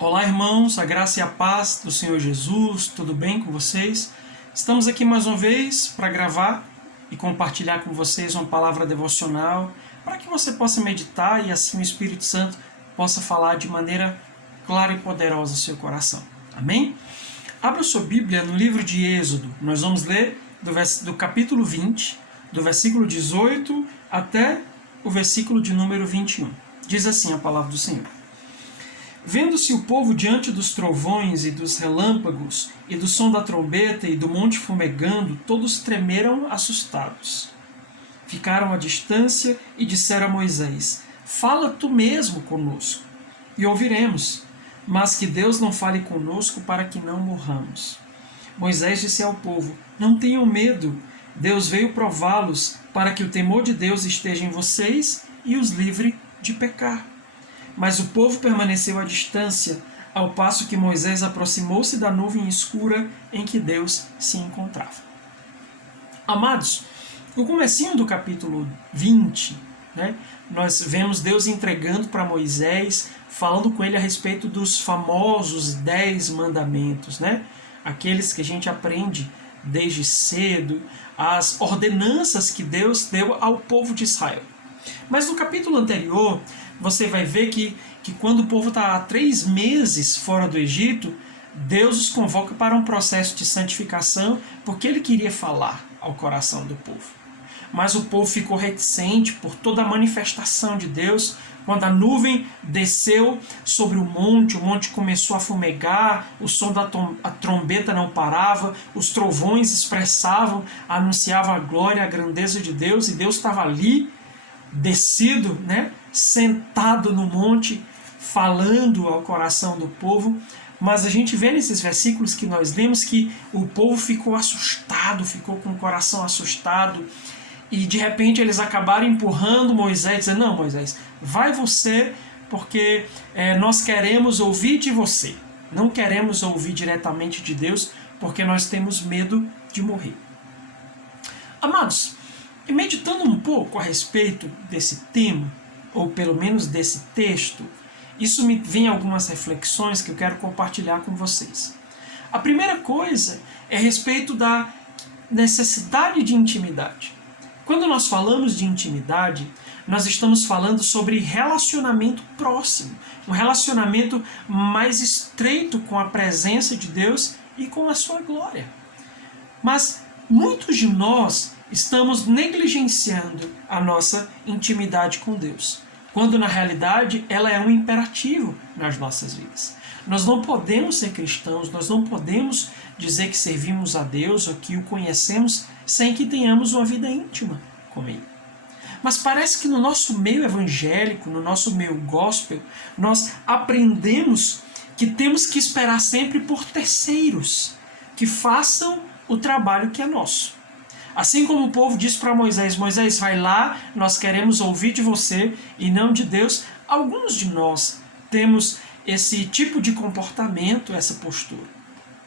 Olá, irmãos, a graça e a paz do Senhor Jesus, tudo bem com vocês? Estamos aqui mais uma vez para gravar e compartilhar com vocês uma palavra devocional para que você possa meditar e assim o Espírito Santo possa falar de maneira clara e poderosa ao seu coração. Amém? Abra sua Bíblia no livro de Êxodo. Nós vamos ler do capítulo 20, do versículo 18 até o versículo de número 21. Diz assim a palavra do Senhor. Vendo-se o povo diante dos trovões e dos relâmpagos, e do som da trombeta e do monte fumegando, todos tremeram assustados. Ficaram à distância e disseram a Moisés: Fala tu mesmo conosco, e ouviremos, mas que Deus não fale conosco para que não morramos. Moisés disse ao povo: Não tenham medo, Deus veio prová-los, para que o temor de Deus esteja em vocês e os livre de pecar. Mas o povo permaneceu à distância, ao passo que Moisés aproximou-se da nuvem escura em que Deus se encontrava. Amados, no comecinho do capítulo 20, nós vemos Deus entregando para Moisés, falando com ele a respeito dos famosos 10 mandamentos, aqueles que a gente aprende desde cedo, as ordenanças que Deus deu ao povo de Israel. Mas no capítulo anterior, você vai ver que quando o povo está há 3 meses fora do Egito, Deus os convoca para um processo de santificação, porque Ele queria falar ao coração do povo. Mas o povo ficou reticente por toda a manifestação de Deus. Quando a nuvem desceu sobre o monte começou a fumegar, o som da trombeta não parava, os trovões expressavam, anunciavam a glória e a grandeza de Deus, e Deus estava ali, descido, sentado no monte, falando ao coração do povo. Mas a gente vê nesses versículos que nós lemos que o povo ficou assustado, ficou com o coração assustado, e de repente eles acabaram empurrando Moisés, dizendo: Não, Moisés, vai você, porque nós queremos ouvir de você, não queremos ouvir diretamente de Deus, porque nós temos medo de morrer. Amados, e meditando um pouco a respeito desse tema, ou pelo menos desse texto, isso me vem algumas reflexões que eu quero compartilhar com vocês. A primeira coisa é a respeito da necessidade de intimidade. Quando nós falamos de intimidade, nós estamos falando sobre relacionamento próximo, um relacionamento mais estreito com a presença de Deus e com a sua glória. Mas muitos de nós estamos negligenciando a nossa intimidade com Deus, quando na realidade ela é um imperativo nas nossas vidas. Nós não podemos ser cristãos, nós não podemos dizer que servimos a Deus ou que o conhecemos sem que tenhamos uma vida íntima com Ele. Mas parece que no nosso meio evangélico, no nosso meio gospel, nós aprendemos que temos que esperar sempre por terceiros que façam o trabalho que é nosso. Assim como o povo disse para Moisés: Moisés, vai lá, nós queremos ouvir de você e não de Deus. Alguns de nós temos esse tipo de comportamento, essa postura.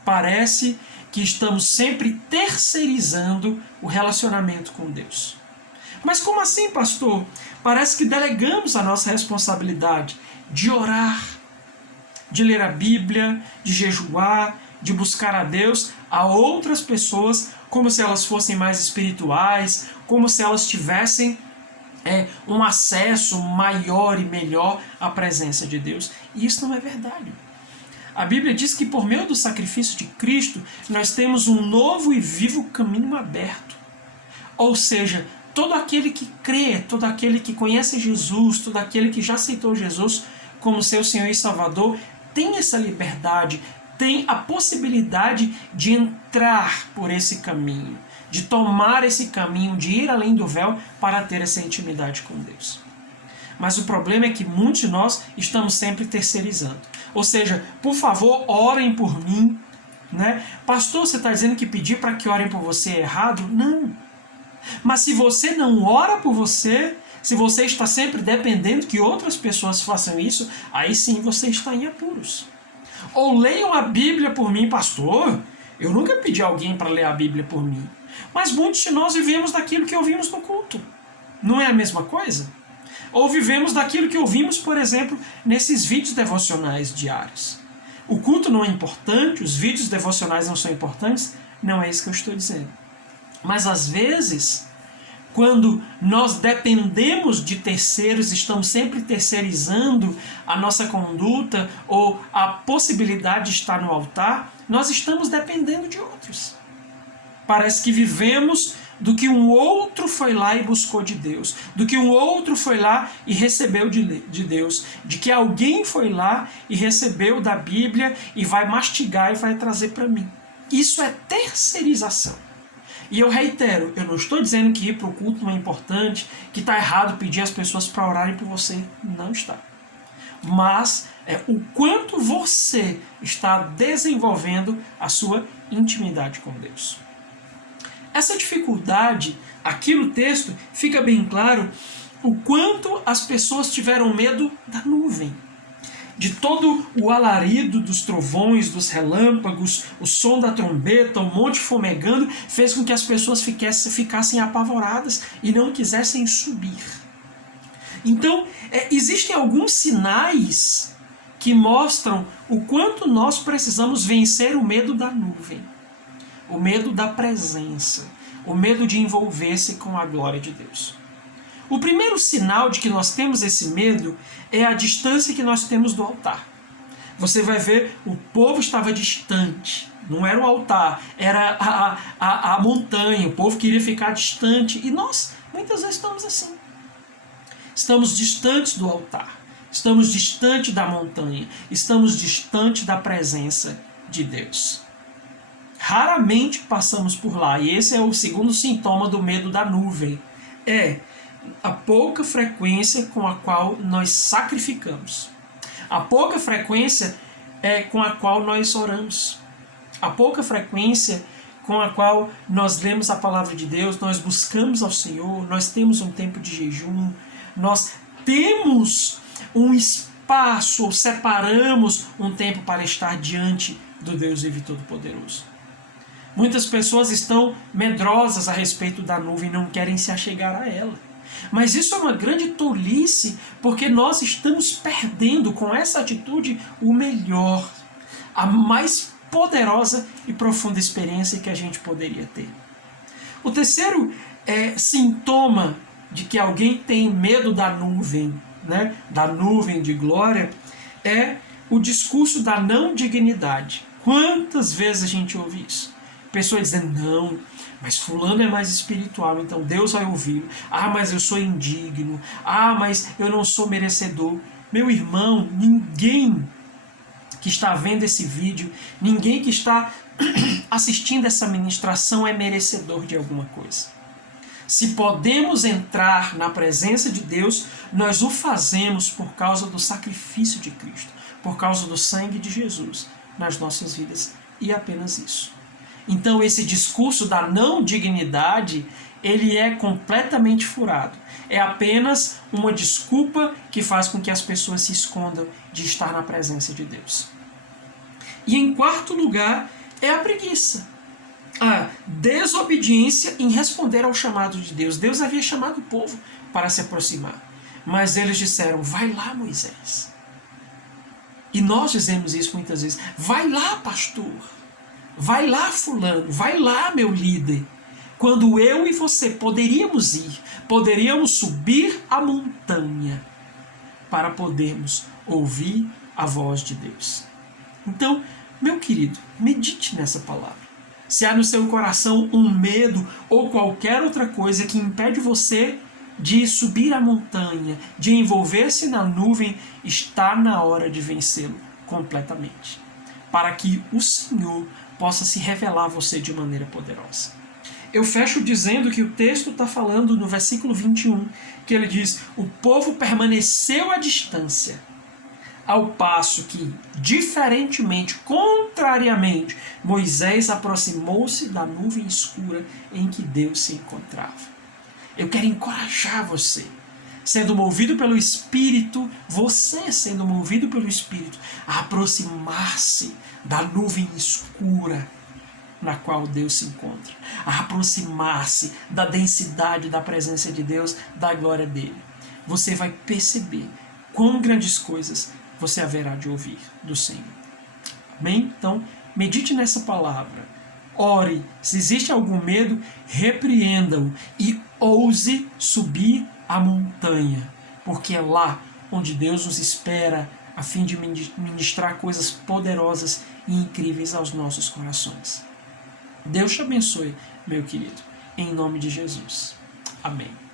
Parece que estamos sempre terceirizando o relacionamento com Deus. Mas como assim, pastor? Parece que delegamos a nossa responsabilidade de orar, de ler a Bíblia, de jejuar, de buscar a Deus a outras pessoas, como se elas fossem mais espirituais, como se elas tivessem um acesso maior e melhor à presença de Deus. E isso não é verdade. A Bíblia diz que por meio do sacrifício de Cristo, nós temos um novo e vivo caminho aberto. Ou seja, todo aquele que crê, todo aquele que conhece Jesus, todo aquele que já aceitou Jesus como seu Senhor e Salvador, tem essa liberdade, tem a possibilidade de entrar por esse caminho, de tomar esse caminho, de ir além do véu para ter essa intimidade com Deus. Mas o problema é que muitos de nós estamos sempre terceirizando. Ou seja, por favor, orem por mim. Pastor, você está dizendo que pedir para que orem por você é errado? Não. Mas se você não ora por você, se você está sempre dependendo que outras pessoas façam isso, aí sim você está em apuros. Ou leiam a Bíblia por mim, pastor. Eu nunca pedi a alguém para ler a Bíblia por mim. Mas muitos de nós vivemos daquilo que ouvimos no culto. Não é a mesma coisa? Ou vivemos daquilo que ouvimos, por exemplo, nesses vídeos devocionais diários. o culto não é importante, os vídeos devocionais não são importantes, não é isso que eu estou dizendo. Mas às vezes, quando nós dependemos de terceiros, estamos sempre terceirizando a nossa conduta ou a possibilidade de estar no altar, nós estamos dependendo de outros. Parece que vivemos do que um outro foi lá e buscou de Deus, do que um outro foi lá e recebeu de Deus, de que alguém foi lá e recebeu da Bíblia e vai mastigar e vai trazer para mim. Isso é terceirização. E eu reitero, eu não estou dizendo que ir para o culto não é importante, que está errado pedir as pessoas para orarem por você. Não está. Mas é o quanto você está desenvolvendo a sua intimidade com Deus. Essa dificuldade, aqui no texto, fica bem claro o quanto as pessoas tiveram medo da nuvem. De todo o alarido dos trovões, dos relâmpagos, o som da trombeta, o monte fumegando, fez com que as pessoas ficassem apavoradas e não quisessem subir. Então, existem alguns sinais que mostram o quanto nós precisamos vencer o medo da nuvem, o medo da presença, o medo de envolver-se com a glória de Deus. O primeiro sinal de que nós temos esse medo é a distância que nós temos do altar. Você vai ver, o povo estava distante, não era o altar, era a montanha, o povo queria ficar distante, e nós muitas vezes estamos assim. Estamos distantes do altar, estamos distantes da montanha, estamos distantes da presença de Deus. Raramente passamos por lá, e esse é o segundo sintoma do medo da nuvem. É a pouca frequência com a qual nós sacrificamos. A pouca frequência com a qual nós oramos. A pouca frequência com a qual nós lemos a palavra de Deus, nós buscamos ao Senhor, nós temos um tempo de jejum, nós temos um espaço, ou separamos um tempo para estar diante do Deus vivo e Todo-Poderoso. Muitas pessoas estão medrosas a respeito da nuvem e não querem se achegar a ela. Mas isso é uma grande tolice, porque nós estamos perdendo com essa atitude o melhor, a mais poderosa e profunda experiência que a gente poderia ter. O terceiro sintoma de que alguém tem medo da nuvem, né, da nuvem de glória, é o discurso da não dignidade. Quantas vezes a gente ouve isso? Pessoas dizendo, não, mas fulano é mais espiritual, então Deus vai ouvir. Ah, mas eu sou indigno. Ah, mas eu não sou merecedor. Meu irmão, ninguém que está vendo esse vídeo, ninguém que está assistindo essa ministração é merecedor de alguma coisa. Se podemos entrar na presença de Deus, nós o fazemos por causa do sacrifício de Cristo, por causa do sangue de Jesus nas nossas vidas, e apenas isso. Então esse discurso da não dignidade, ele é completamente furado. É apenas uma desculpa que faz com que as pessoas se escondam de estar na presença de Deus. E em quarto lugar, é a preguiça. A desobediência em responder ao chamado de Deus. Deus havia chamado o povo para se aproximar. Mas eles disseram, vai lá, Moisés. E nós dizemos isso muitas vezes. Vai lá, pastor. Vai lá, fulano. Vai lá, meu líder. Quando eu e você poderíamos ir, poderíamos subir a montanha para podermos ouvir a voz de Deus. Então, meu querido, medite nessa palavra. Se há no seu coração um medo ou qualquer outra coisa que impede você de subir a montanha, de envolver-se na nuvem, está na hora de vencê-lo completamente, para que o Senhor possa se revelar a você de maneira poderosa. Eu fecho dizendo que o texto está falando no versículo 21, que ele diz, o povo permaneceu à distância, ao passo que, diferentemente, contrariamente, Moisés aproximou-se da nuvem escura em que Deus se encontrava. Eu quero encorajar você, sendo movido pelo Espírito, você sendo movido pelo Espírito, a aproximar-se da nuvem escura na qual Deus se encontra, a aproximar-se da densidade da presença de Deus, da glória dele. Você vai perceber quão grandes coisas você haverá de ouvir do Senhor. Bem, então, medite nessa palavra. Ore. Se existe algum medo, repreenda-o e ouse subir a montanha, porque é lá onde Deus nos espera a fim de ministrar coisas poderosas e incríveis aos nossos corações. Deus te abençoe, meu querido, em nome de Jesus. Amém.